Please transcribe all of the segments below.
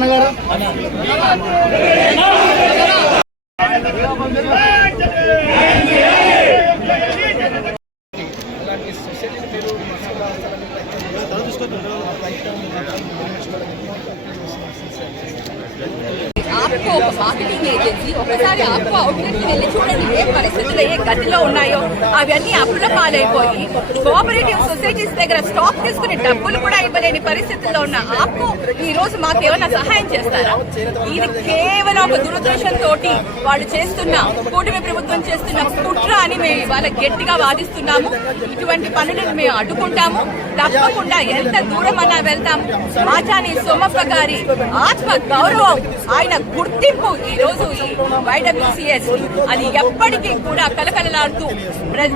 నాన్నగారు. आपको marketing agency ఒకసారి ఆప్కో అవుట్లెట్కి వెళ్ళి చూడండి ఏ పరిస్థితులు ఏ గతిలో ఉన్నాయో అవన్నీ అప్పుల పాలైపోయి కోఆపరేటివ్ సొసైటీస్ దగ్గర స్టాక్ తీసుకుని డబ్బులు కూడా ఇవ్వలేని పరిస్థితుల్లో ఉన్న ఆప్కో ఈ రోజు మాకు ఏమైనా సహాయం చేస్తారా? ఇది కేవలం ఒక దురదృష్టంతో వాళ్ళు చేస్తున్న కూటమి ప్రభుత్వం చేస్తున్న కుట్ర అని మేము ఇవాళ గట్టిగా వాదిస్తున్నాము. ఇటువంటి పనులను మేము అడ్డుకుంటాము. తప్పకుండా ఎంత దూరం అన్నా వెళ్తాము. మాచాని సోమప్ప గారి ఆత్మ గౌరవం, ఆయన గుర్తింపు ఈ రోజు ఈ YWCS అది ఎప్పటికీ కూడా కలకలలాడుతూ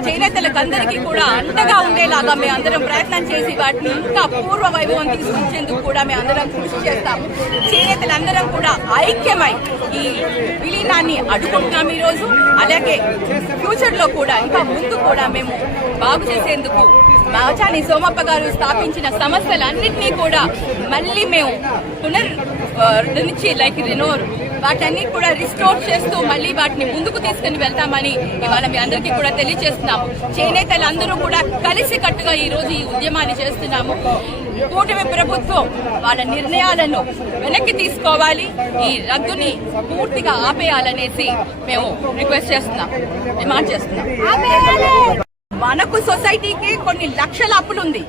చేనేతలకు అందరికీ కూడా అండగా ఉండేలాగా మేము అందరం ప్రయత్నం చేసి వాటిని ఇంకా పూర్వ వైభవం తీసుకొచ్చేందుకు కూడా మేము అందరం కృషి చేస్తాము. చేనేతలందరం కూడా ఐక్యమై ఈ విలీనాన్ని అడ్డుకుంటున్నాం ఈ రోజు. అలాగే ఫ్యూచర్ లో కూడా ఇంకా ముందు కూడా మేము బాగు చేసేందుకు మాచాని సోమప్ప గారు స్థాపించిన సంస్థలన్నింటినీ కూడా మళ్ళీ మేము పునర్నిర్మించి వాటన్ని కూడా రిస్టోర్ చేస్తూ మళ్ళీ వాటిని ముందుకు తీసుకుని వెళ్తామని ఇవాళ మీ అందరికీ కూడా తెలియజేస్తున్నాము. చేనేతలందరూ కూడా కలిసి కట్టుగా ఈ రోజు ఈ ఉద్యమాన్ని చేస్తున్నాము. కూటమి ప్రభుత్వం వాళ్ళ నిర్ణయాలను వెనక్కి తీసుకోవాలి, ఈ రద్దుని పూర్తిగా ఆపేయాలనేసి మేము రిక్వెస్ట్ చేస్తున్నాం, డిమాండ్ చేస్తున్నాం. మనకు సొసైటీకి కొన్ని లక్షల అప్పులుంది,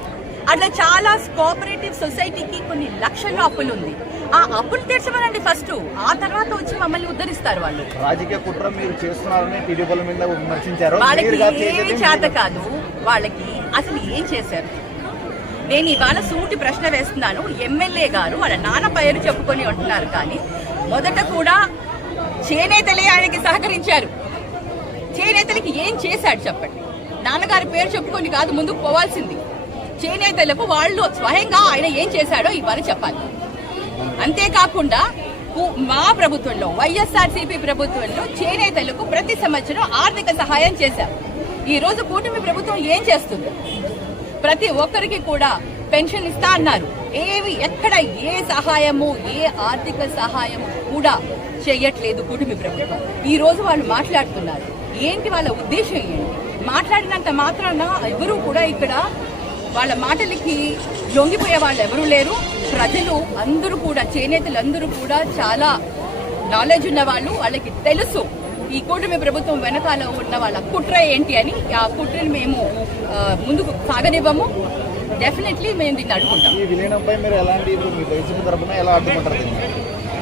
అట్లా చాలా కోఆపరేటివ్ సొసైటీకి కొన్ని లక్షల అప్పులుంది. ఆ అప్పులు తీర్చమనండి ఫస్ట్, ఆ తర్వాత వచ్చి మమ్మల్ని ఉద్ధరిస్తారు. వాళ్ళు రాజకీయ కుట్ర మీరు చేస్తున్నారని టీడీపీ మీద విమర్శించారు. వాళ్ళకి ఏమి చేత కాదు, వాళ్ళకి అసలు ఏం చేశారు? నేను ఇవాళ సూటి ప్రశ్న వేస్తున్నాను. ఎమ్మెల్యే గారు వాళ్ళ నాన్న పేరు చెప్పుకొని ఉంటున్నారు, కానీ మొదట కూడా చేనేతలే ఆయనకి సహకరించారు. చేనేతలకి ఏం చేశాడు చెప్పండి? నాన్నగారి పేరు చెప్పుకొని కాదు ముందుకు పోవాల్సింది. చేనేతలకు వాళ్ళు స్వయంగా ఆయన ఏం చేశాడో ఇవాళ చెప్పాలి. అంతేకాకుండా మా ప్రభుత్వంలో వైఎస్ఆర్సీపీ ప్రభుత్వంలో చేనేతలకు ప్రతి సంవత్సరం ఆర్థిక సహాయం చేశారు. ఈ రోజు కూటమి ప్రభుత్వం ఏం చేస్తుంది? ప్రతి ఒక్కరికి కూడా పెన్షన్ ఇస్తా అన్నారు. ఎక్కడ ఏ సహాయము, ఏ ఆర్థిక సహాయము కూడా చేయట్లేదు కూటమి ప్రభుత్వం. ఈ రోజు వాళ్ళు మాట్లాడుతున్నారు. ఏంటి వాళ్ళ ఉద్దేశం? ఏంటి? మాట్లాడినంత మాత్రాన ఎవరు కూడా ఇక్కడ వాళ్ళ మాటలకి లొంగిపోయే వాళ్ళు ఎవరూ లేరు. ప్రజలు అందరూ కూడా, చేనేతలందరూ కూడా చాలా నాలెడ్జ్ ఉన్న వాళ్ళు. వాళ్ళకి తెలుసు ఈ కూటమి ప్రభుత్వం వెనకాల ఉన్న వాళ్ళ కుట్ర ఏంటి అని. ఆ కుట్రని మేము ముందుకు సాగనివ్వము. డెఫినెట్లీ మేము దీన్ని అడ్డుకుంటాం.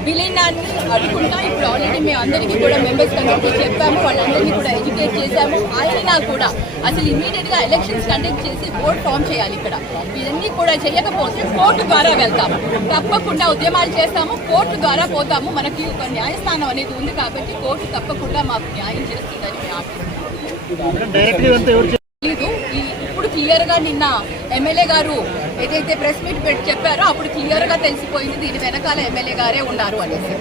విలీనాన్ని అడుగుంటా ఇప్పుడు ఆల్రెడీ మేము అందరికీ కూడా మెంబర్స్ కమిటీ చెప్పాము, వాళ్ళందరినీ కూడా ఎడ్యుకేట్ చేశాము. అయినా కూడా అసలు ఇమీడియట్ గా ఎలక్షన్స్ కండక్ట్ చేసి బోర్డు ఫామ్ చేయాలి. ఇక్కడ ఇవన్నీ కూడా చేయకపోతే కోర్టు ద్వారా వెళ్తాము. తప్పకుండా ఉద్యమాలు చేస్తాము, కోర్టు ద్వారా పోతాము. మనకి ఒక న్యాయస్థానం అనేది ఉంది కాబట్టి కోర్టు తప్పకుండా మాకు న్యాయం చేస్తుందని మేము ఆశిస్తున్నాము. ఇప్పుడు క్లియర్ గా నిన్న ఎమ్మెల్యే గారు ఏదైతే ప్రెస్ మీట్ పెట్టి చెప్పారో అప్పుడు క్లియర్ గా తెలిసిపోయింది దీని వెనకాల ఎమ్మెల్యే గారే ఉన్నారు అనేసి.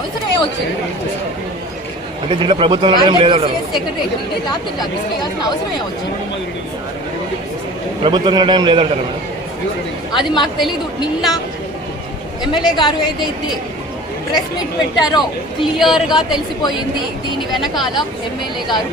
అవసరమే వచ్చింది సెక్రటరీ రాత్రి చేయాల్సిన అవసరమే వచ్చింది. అది మాకు తెలీదు. నిన్న ఎమ్మెల్యే గారు ఏదైతే ప్రెస్ మీట్ పెట్టారో క్లియర్ గా తెలిసిపోయింది దీని వెనకాల ఎమ్మెల్యే గారు